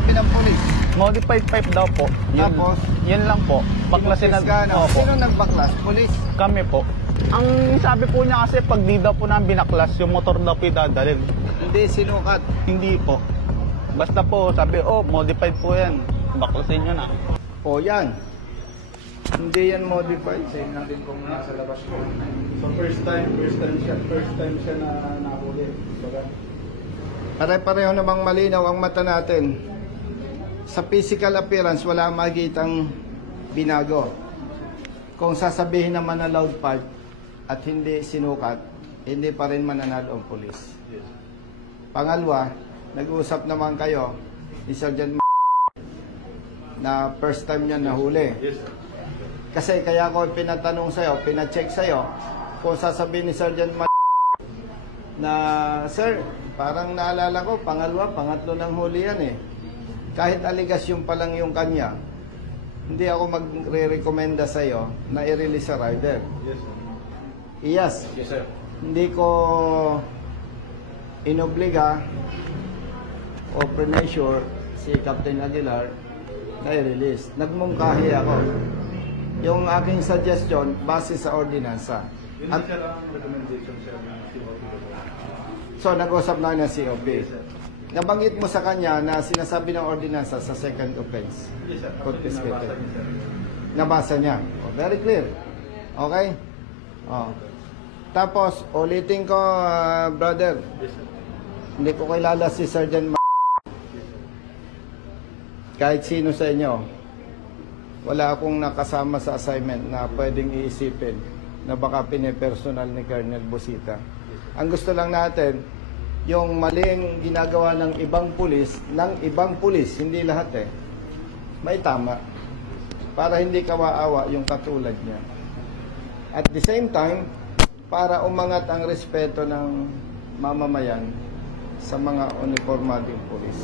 sabi ng polis? Modified pipe daw po. Tapos? Yun lang po. Baklasin na. Opo. Sino nagbaklas? Polis? Kami po. Ang sabi po niya kasi pag di daw po namin binaklas, yung motor daw po dadalhin. Hindi sinukat. Hindi po. Basta po sabi, oh, modified po yan. Baklasin nyo na. O yan. Hindi yan modified. Same natin kung nasa labas po. So first time siya na nahuli. Diba? Pare-pareho namang malinaw ang mata natin. Sa physical appearance, wala makikitang binago. Kung sasabihin naman na loud part at hindi sinukat, hindi pa rin mananalo ang polis. Pangalawa, nag-uusap naman kayo ni Sergeant na first time niya nahuli. Kasi kaya ko pinatanong sa'yo, pinacheck sa'yo, kung sasabihin ni Sergeant na, Sir, parang naalala ko, pangalawa, pangatlo ng huli yan eh. Kahit aligasyon pa lang yung kanya, hindi ako magre-recommenda sa'yo na i-release sa rider. Yes. Yes, sir. Hindi ko inobliga o premature si Captain Aguilar na i-release. Nagmungkahi ako. Yung aking suggestion, base sa ordinansa. Yun sir ang recommendation sir ng COP. So, nag-usap na ng COP. Nabanggit mo sa kanya na sinasabi ng ordinansa sa second offense. Yes, sir. Confiscated. Nabasa niya. Oh, very clear. Okay? Oh. Tapos, ulitin ko, brother. Yes, sir. Hindi ko kilala si Sergeant kahit sino sa inyo. Wala akong nakasama sa assignment na pwedeng iisipin na baka pinipersonal ni Colonel Busita. Ang gusto lang natin, yung maling ginagawa ng ibang pulis, hindi lahat may tama. Para hindi kawaawa yung katulad niya. At the same time, para umangat ang respeto ng mamamayan sa mga uniformading pulis.